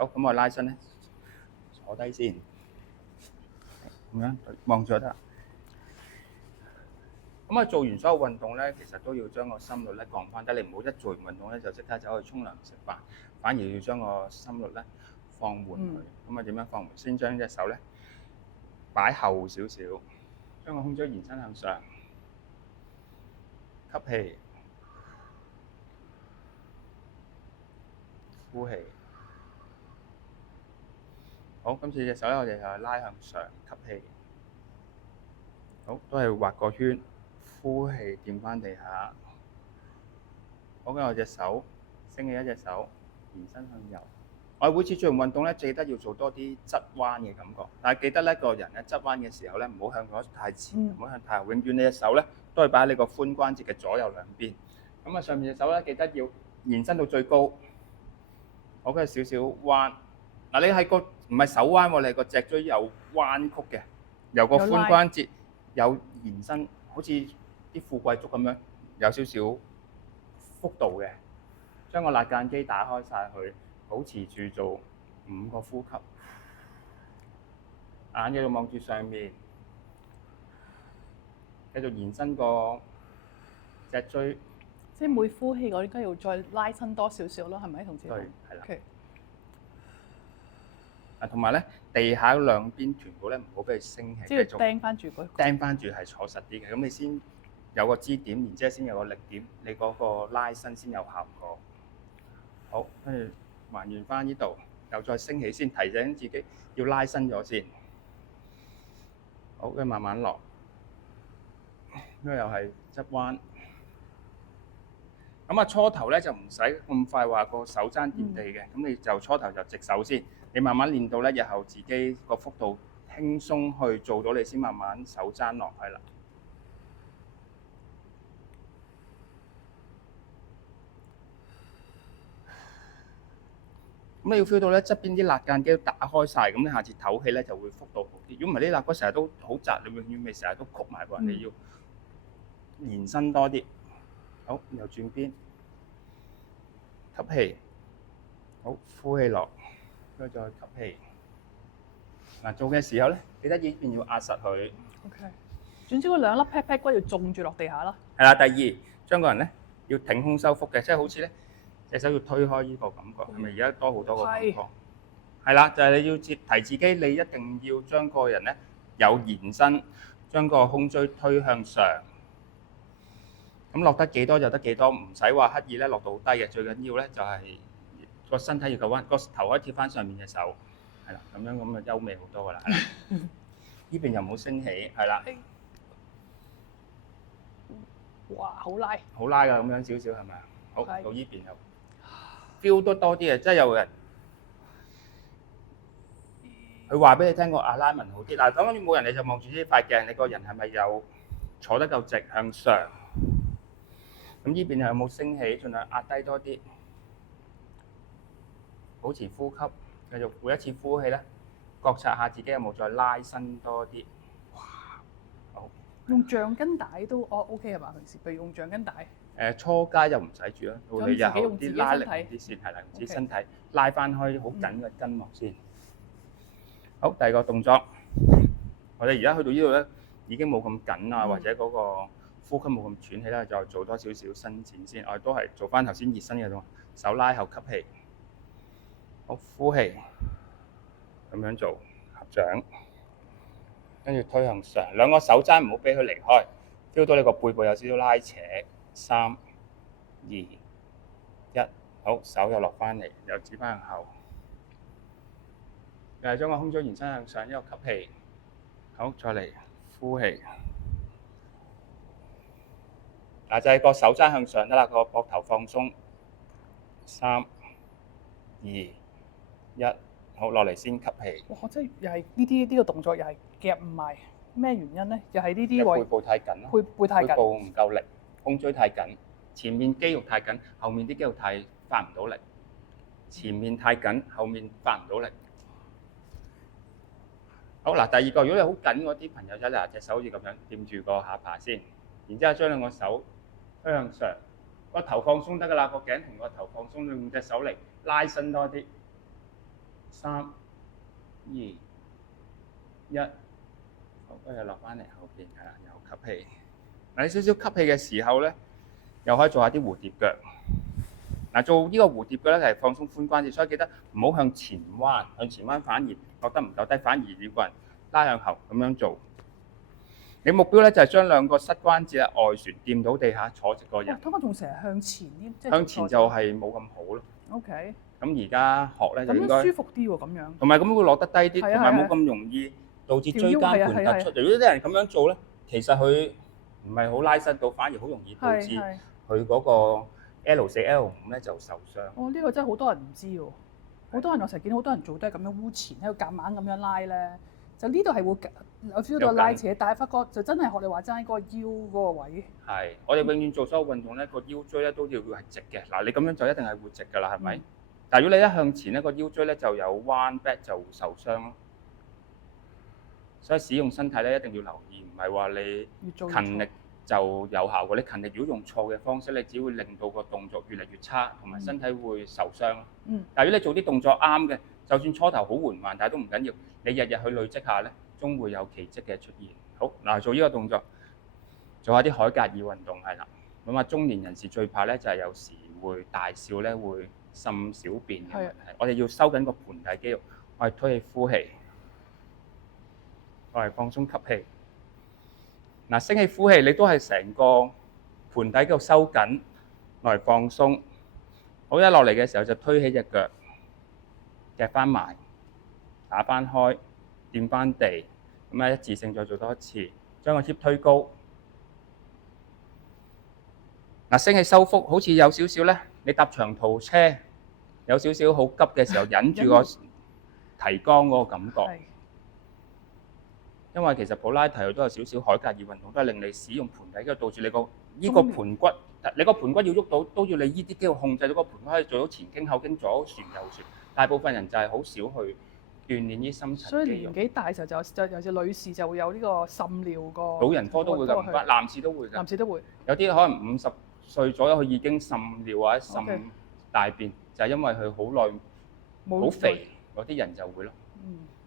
好，咁我拉伸咧，坐低先，咁樣望住就得。咁做完所有運動咧，其實都要將個心率咧降翻低。你唔好一做完運動咧就即刻走去沖涼食飯，反而要將個心率咧放緩佢。咁點樣放緩？先將隻手咧擺後少少，將個胸椎延伸向上，吸氣，呼氣。好，今次隻手咧，我哋就拉向上，吸氣。好，都係畫個圈，呼氣掂翻地下。好，跟住我隻手升起一隻手，延伸向右。我哋每次做完運動咧，記得要做多啲側彎嘅感覺。但係記得咧，個人咧側彎嘅時候咧，唔好向咗太前，唔好向太後。永遠你隻手咧都係擺喺你個髖關節嘅左右兩邊。咁上面隻手咧記得要延伸到最高。好，跟住少少彎。你係個唔係手彎喎，你係個脊椎有彎曲嘅，由個髖關節有延伸，好似啲富貴竹咁樣，有少少幅度嘅。將個肋間肌打開晒佢，保持住做5個呼吸。眼繼續望住上面，繼續延伸個脊椎。即係每呼氣我應該要再拉伸多少少咯，係咪同時？對，係啦。Okay。同埋咧，地下兩邊臀部咧唔好俾佢升起，即係釘翻住佢。釘翻住係坐實啲嘅，咁你先有個支點，然之後先有個力點，你嗰個拉伸先有效果。好，跟住還原翻呢度，又再升起先，提醒自己要拉伸咗先。好，跟住慢慢落，呢個又係側彎。咁初頭咧就唔使咁快話個手踭掂地嘅，咁你就初頭就直手先。你慢慢練到咧，日後自己個幅度輕鬆去做到，你先慢慢手踭落去啦。咁你要 feel 到咧側邊啲肋間肌都打開晒，咁你下次唞氣咧就會幅度好啲。如果唔係啲肋骨成日都好窄，你永遠咪成日都曲埋喎。你要延伸多啲。好，又轉邊，吸氣，好，呼氣落。再吸氣。做嘅時候咧，記得呢邊要壓實佢。OK。總之嗰兩粒 pat pat 骨要種住落地下啦。係啦，第二將個人咧要挺胸收腹嘅，即係好似咧隻手要推開呢個感覺，係咪而家多好多個感覺？係啦，就係你要提自己，你一定要將個人咧有延伸，將個胸椎推向上。咁落得幾多就得幾多，唔使話刻意咧落到好低嘅。最緊要咧就係個身體要夠彎，個頭可以貼翻上面嘅手，係啦，咁樣咁就優美好多噶啦。呢邊又唔好升起，係啦。哇，好拉！好拉㗎，咁樣少少係咪啊？好，到呢邊又 feel 得多啲嘅，即係有人佢話俾你聽個 alignment 好啲。嗱，當然冇人你就望住呢塊鏡，你個人係咪有坐得夠直向上？咁呢邊有冇升起？盡量壓低多啲，保持呼吸，繼續每一次呼氣咧，覺察下自己有冇再拉伸多啲。哇！好。用橡筋帶都OK 係嘛？平時譬如用橡筋帶。初階就唔使住啦，到你日後啲拉力啲先係啦，自己身體拉翻開好緊嘅筋膜先。好，第二個動作，我哋而家去到呢度咧，已經冇咁緊啊，或者嗰個呼吸冇咁喘氣啦，就做多少少伸展先。我哋都係做翻頭先熱身嘅動作，手拉後吸氣，好，呼氣，咁樣做合掌，跟住推向上，兩個手踭唔好俾佢離開 ，feel 到你個背部有少少拉扯。3、2、1，好，手又落翻嚟，又指翻向後，又係將個胸椎延伸向上，一個吸氣，好，再嚟呼氣。嗱，就係個手踭向上得啦，個膊頭放鬆。3、2、1，好，落嚟先吸氣。哇！即係又係呢個動作又係夾唔埋，咩原因咧？又係呢啲位。背部太緊咯。背太緊。背部唔夠力。胸椎太緊，前面肌肉太緊，後面啲肌肉太發唔到力。前面太緊，後面發唔到力。好嗱，第二個，如果你好緊嗰啲朋友仔，嗱隻手好似咁樣掂住個下巴先，然之後將兩個手推向上，個頭放鬆得㗎啦，個頸同個頭放鬆，用隻手嚟拉伸多啲。3、2、1，好，跟住落翻嚟後邊，係啦，又吸氣。嗱，你少少吸氣嘅時候咧，又可以做下啲蝴蝶腳。嗱，做呢個蝴蝶腳咧係放鬆髖關節，所以記得唔好向前彎，向前彎反而覺得唔夠低，反而要個人拉向後咁樣做。你目標咧就係將兩個膝關節啊外旋掂到地下，坐直個人。通常仲成日向前啲，即係向前就係冇咁好咯。OK。咁而家學咧就應該咁樣舒服啲喎，咁樣。同埋咁會落得低啲，係啊同埋冇咁容易導致椎間盤突出。如果啲人咁樣做咧，其實佢唔係好拉伸到，反而好容易導致佢嗰個 L4、L5咧就受傷。哦，呢個真係好多人唔知喎。好多人我成日見好多人做都係咁樣污前喺度夾硬咁樣拉咧，就呢度係會有少少拉扯，但係發覺就真係學你話齋嗰個腰嗰個位。係，我哋永遠做所有運動咧，個腰椎咧都要係直嘅。嗱，你咁樣就一定係會直㗎啦，係咪？但係如果你一向前咧，個腰椎咧就有彎 back 就會受傷咯。所以使用身體咧一定要留意，唔係話你勤力就有效果。你勤力如果用錯嘅方式，你只會令到個動作越嚟越差，同埋身體會受傷。但係如果你做啲動作啱嘅，就算初頭好緩慢，但係都唔緊要。你日日去累積下咧，終會有奇蹟嘅出現。好，嗱，做呢個動作，做下啲海格爾運動係啦。咁啊，中年人士最怕咧就係有時會大笑咧會滲小便嘅問題。我哋要收緊個盆底肌肉，我哋推氣呼氣。我嚟放鬆吸氣，嗱，升氣呼氣，你都係成個盤底肌肉收緊，我嚟放鬆。好，一落嚟嘅時候就推起隻腳，夾翻埋，打翻開，掂翻地，咁啊一致性再做多一次，將個 hip 推高。嗱，升氣收腹，好似有少少咧，你搭長途車有少少好急嘅時候，忍住個提肛嗰個感覺。因為其實普拉提佢都有少少海格爾運動，都係令你使用盤底肌肉，導致你個盤骨，你個盤骨要喐到，都要你依啲肌肉控制到個盤骨可以做到前傾後傾，左旋右旋。大部分人就係好少去鍛鍊啲深層肌肉。所以年紀大嘅時候就尤其女士就會有呢個滲尿個。老人科都會咁，男士都會㗎。男士都會。有啲可能50歲左右，佢已經滲尿或者滲大便，就係因為佢好耐好肥嗰啲人就會咯。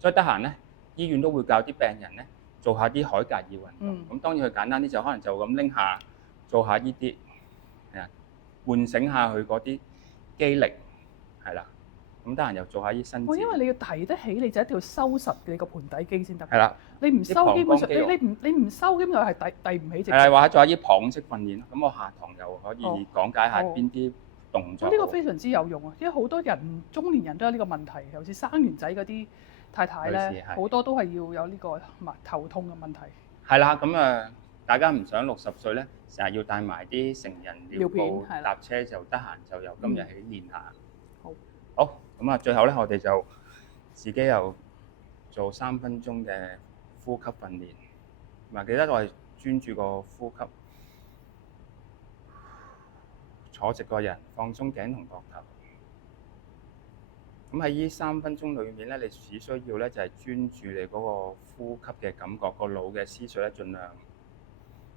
所以得閒咧。醫院都會教啲病人咧做下啲海格爾運動，咁當然佢簡單啲就可能就咁拎下做下呢啲，係啊，喚醒下佢嗰啲肌力，係啦，咁得閒又做下啲伸展。因為你要提得起，你就一定要收實你個盤底肌先得。係啦，你唔收基本上你唔收基本上係遞唔起隻。係或者做下啲旁式訓練，咁我下堂又可以講解下邊啲動作。呢個非常之有用啊，因為好多人中年人都有呢個問題，尤其是生完仔嗰啲。太太咧，好多都係要有呢個頭痛嘅問題。係啦，咁大家唔想60歲咧，成日要帶埋啲成人尿布搭車，就得閒就由今日起練下。好，咁最後咧，我哋就自己又做3分鐘嘅呼吸訓練。嗱，記得我係專注個呼吸，坐直個人，放鬆頸同膊頭。咁喺呢3分鐘裏面咧，你只需要咧就係專注你嗰個呼吸嘅感覺，個腦嘅思緒咧盡量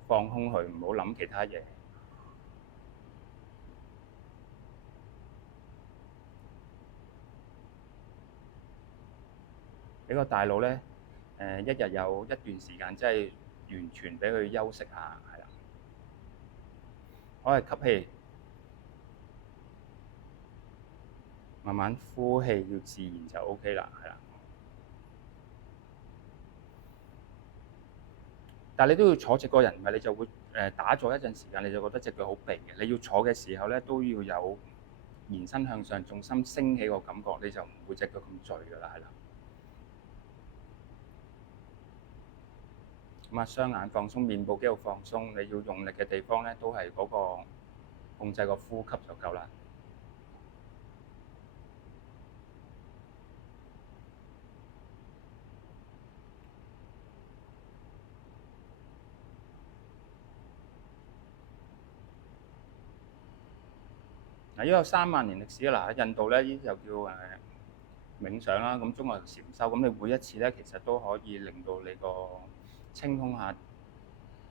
放空佢，唔好諗其他嘢。俾個大腦咧，一日有一段時間即係完全俾佢休息下，係啦。我係吸氣。慢慢呼氣，要自然就 OK 啦，係啦。但係你都要坐直個人，唔係你就會打坐一陣時間，你就覺得隻腳好痹嘅。你要坐嘅時候咧，都要有延伸向上，重心升起個感覺，你就唔會隻腳咁墜㗎啦，係啦。咁啊，雙眼放鬆，面部肌肉放鬆，你要用力嘅地方咧，都係嗰個控制個呼吸就夠啦。呢個有3萬年歷史啦，喺印度咧，呢就叫冥想啦，咁中國禪修，咁你每一次咧，其實都可以令到你個清空下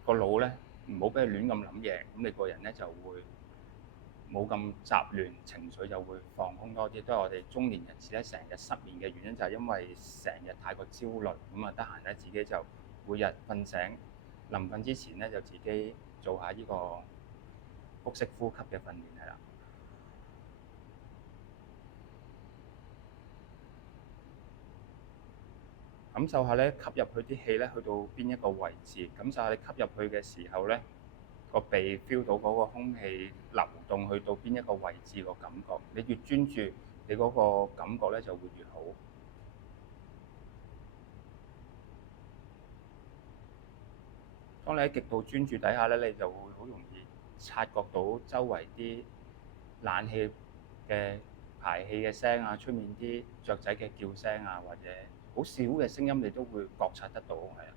個腦咧，唔好俾佢亂咁諗嘢，咁你個人咧就會冇咁雜亂，情緒就會放空多啲。都係我哋中年人士咧成日失眠嘅原因，就係因為成日太過焦慮，咁啊得閒咧自己就每日瞓醒臨瞓之前咧就自己做下呢個腹式呼吸嘅訓練係啦。感受下咧吸入去啲氣咧去到邊一個位置，感受下你吸入去嘅時候咧個鼻 feel 到嗰個空氣流動去到邊一個位置個感覺。你越專注，你嗰個感覺咧就會越好。當你喺極度專注底下咧，你就會好容易察覺到周圍啲冷氣嘅排氣嘅聲啊，出面啲雀仔嘅叫聲啊，或者好少嘅聲音，你都會覺察得到，係啊。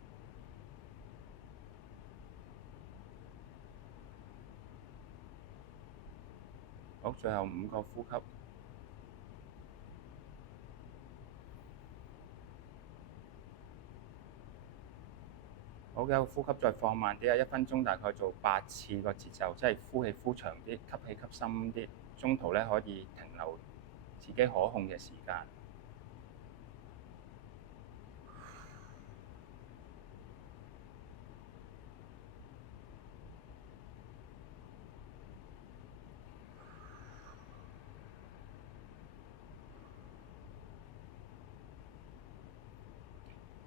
好，最後5個呼吸。好嘅，呼吸再放慢啲啊，1分鐘大概做8次個節奏，即係呼氣呼長啲，吸氣吸深啲，中途咧可以停留自己可控嘅時間。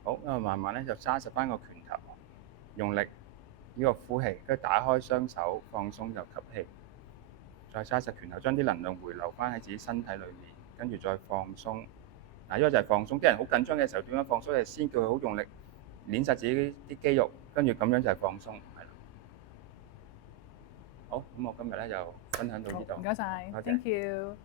好，咁啊慢慢咧就揸實翻個拳頭，用力呢個呼氣，跟住打開雙手放鬆就吸氣，再揸實拳頭，將啲能量回流翻喺自己身體裏面，跟住再放鬆。嗱，呢個就係放鬆。啲人好緊張嘅時候點樣放鬆？就先叫佢好用力捏實自己啲肌肉，跟住咁樣就係放鬆。係啦。好，咁我今日咧就分享到呢度。唔該晒多謝。 ，thank you。